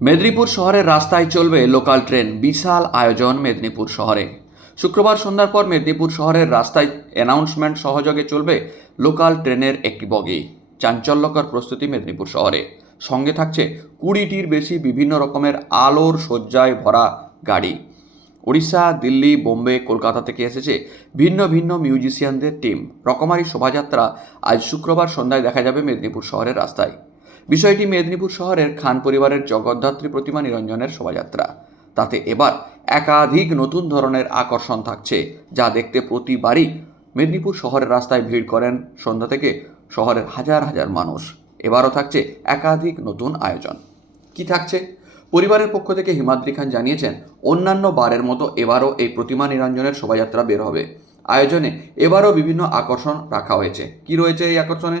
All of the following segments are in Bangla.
মেদিনীপুর শহরের রাস্তায় চলবে লোকাল ট্রেন, বিশাল আয়োজন মেদিনীপুর শহরে। শুক্রবার সন্ধ্যার পর মেদিনীপুর শহরের রাস্তায় অ্যানাউন্সমেন্ট সহযোগে চলবে লোকাল ট্রেনের একটি বগি। চাঞ্চল্যকর প্রস্তুতি মেদিনীপুর শহরে। সঙ্গে থাকছে কুড়িটির বেশি বিভিন্ন রকমের আলোর শয্যায় ভরা গাড়ি। উড়িষ্যা দিল্লি, বোম্বে, কলকাতা থেকে এসেছে ভিন্ন ভিন্ন মিউজিশিয়ানদের টিম। রকমারি শোভাযাত্রা আজ শুক্রবার সন্ধ্যায় দেখা যাবে মেদিনীপুর শহরের রাস্তায়। বিষয়টি মেদিনীপুর শহরের খান পরিবারের জগদ্ধাত্রী প্রতিমা নিরঞ্জনের শোভাযাত্রা। তাতে এবার একাধিক নতুন ধরনের আকর্ষণ থাকছে, যা দেখতে প্রতিবারই মেদিনীপুর শহরের রাস্তায় ভিড় করেন সন্ধ্যা থেকে শহরের হাজার হাজার মানুষ। এবারও থাকছে একাধিক নতুন আয়োজন। কি থাকছে? পরিবারের পক্ষ থেকে হিমাদ্রি খান জানিয়েছেন, অন্যান্য বারের মতো এবারও এই প্রতিমা নিরঞ্জনের শোভাযাত্রা বের হবে। আয়োজনে এবারও বিভিন্ন আকর্ষণ রাখা হয়েছে। কি রয়েছে এই আকর্ষণে?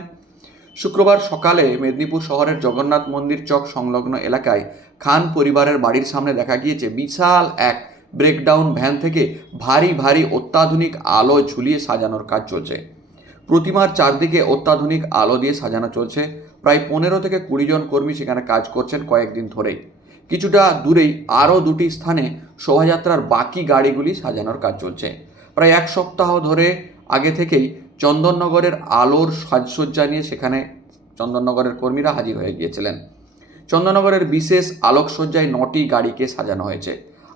শুক্রবার সকালে মেদিনীপুর শহরের জগন্নাথ মন্দির চক সংলগ্ন এলাকায় খান পরিবারের বাড়ির সামনে দেখা গিয়েছে বিশাল এক ব্রেকডাউন ভ্যান থেকে ভারী ভারী অত্যাধুনিক আলো ঝুলিয়ে সাজানোর কাজ চলছে। প্রতিমার চারদিকে অত্যাধুনিক আলো দিয়ে সাজানো চলছে। প্রায় পনেরো থেকে কুড়ি জন কর্মী সেখানে কাজ করছেন কয়েকদিন ধরেই। কিছুটা দূরেই আরও দুটি স্থানে শোভাযাত্রার বাকি গাড়িগুলি সাজানোর কাজ চলছে। প্রায় এক সপ্তাহ ধরে আগে থেকেই চন্দননগরের আলোর সাজসজ্জা নিয়ে সেখানে চন্দননগরের কর্মীরা হাজির হয়ে গিয়েছিলেন। চন্দননগরের বিশেষ আলোকসজ্জায় নটি গাড়িকে সাজানো হয়েছে।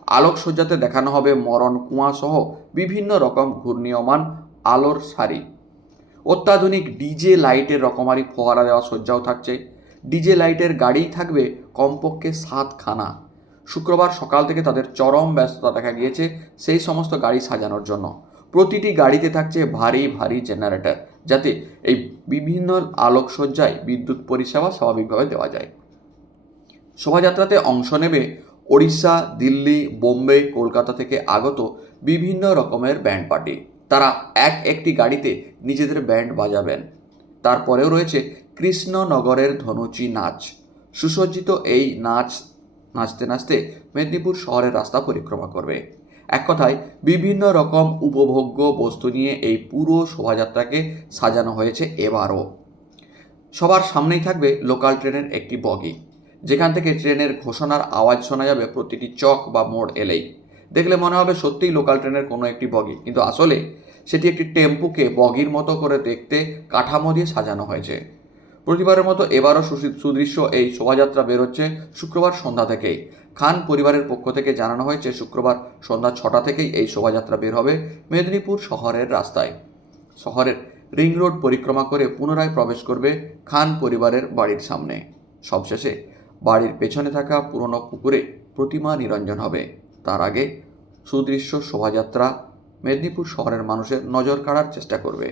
আলোকসজ্জাতে দেখানো হবে মরণ কুয়া সহ বিভিন্ন রকম ঘূর্ণীয়মান আলোর সারি। অত্যাধুনিক ডিজে লাইটের রকমারি ফোয়ারা দেওয়া সজ্জাও থাকছে। ডিজে লাইটের গাড়িই থাকবে কমপক্ষে সাতখানা। শুক্রবার সকাল থেকে তাদের চরম ব্যস্ততা দেখা গিয়েছে সেই সমস্ত গাড়ি সাজানোর জন্য। প্রতিটি গাড়িতে থাকছে ভারী ভারী জেনারেটর, যাতে এই বিভিন্ন আলোকসজ্জায় বিদ্যুৎ পরিষেবা স্বাভাবিকভাবে দেওয়া যায়। শোভাযাত্রাতে অংশ নেবে ওড়িশা, দিল্লি, বোম্বে, কলকাতা থেকে আগত বিভিন্ন রকমের ব্যান্ড পার্টি। তারা এক একটি গাড়িতে নিজেদের ব্যান্ড বাজাবেন। তারপরেও রয়েছে কৃষ্ণনগরের ধনুচি নাচ। সুসজ্জিত এই নাচ নাচতে নাচতে মেদিনীপুর শহরের রাস্তা পরিক্রমা করবে। এক কথায়, বিভিন্ন রকম উপভোগ্য বস্তু নিয়ে এই পুরো শোভাযাত্রাকে সাজানো হয়েছে এবারও। সবার সামনেই থাকবে লোকাল ট্রেনের একটি বগি, যেখান থেকে ট্রেনের ঘোষণার আওয়াজ শোনা যাবে প্রতিটি চক বা মোড় এলেই। দেখলে মনে হবে সত্যিই লোকাল ট্রেনের কোনো একটি বগি, কিন্তু আসলে সেটি একটি টেম্পুকে বগির মতো করে দেখতে, কাঠামো দিয়ে সাজানো হয়েছে। প্রতিবারের মতো এবারও সুদৃশ্য এই শোভাযাত্রা বেরোচ্ছে শুক্রবার সন্ধ্যা থেকেই। খান পরিবারের পক্ষ থেকে জানানো হয়েছে, শুক্রবার সন্ধ্যা ছটা থেকেই এই শোভাযাত্রা বের হবে মেদিনীপুর শহরের রাস্তায়। শহরের রিং রোড পরিক্রমা করে পুনরায় প্রবেশ করবে খান পরিবারের বাড়ির সামনে। সবশেষে বাড়ির পেছনে থাকা পুরনো পুকুরে প্রতিমা নিরঞ্জন হবে। তার আগে সুদৃশ্য শোভাযাত্রা মেদিনীপুর শহরের মানুষের নজর কাড়ার চেষ্টা করবে।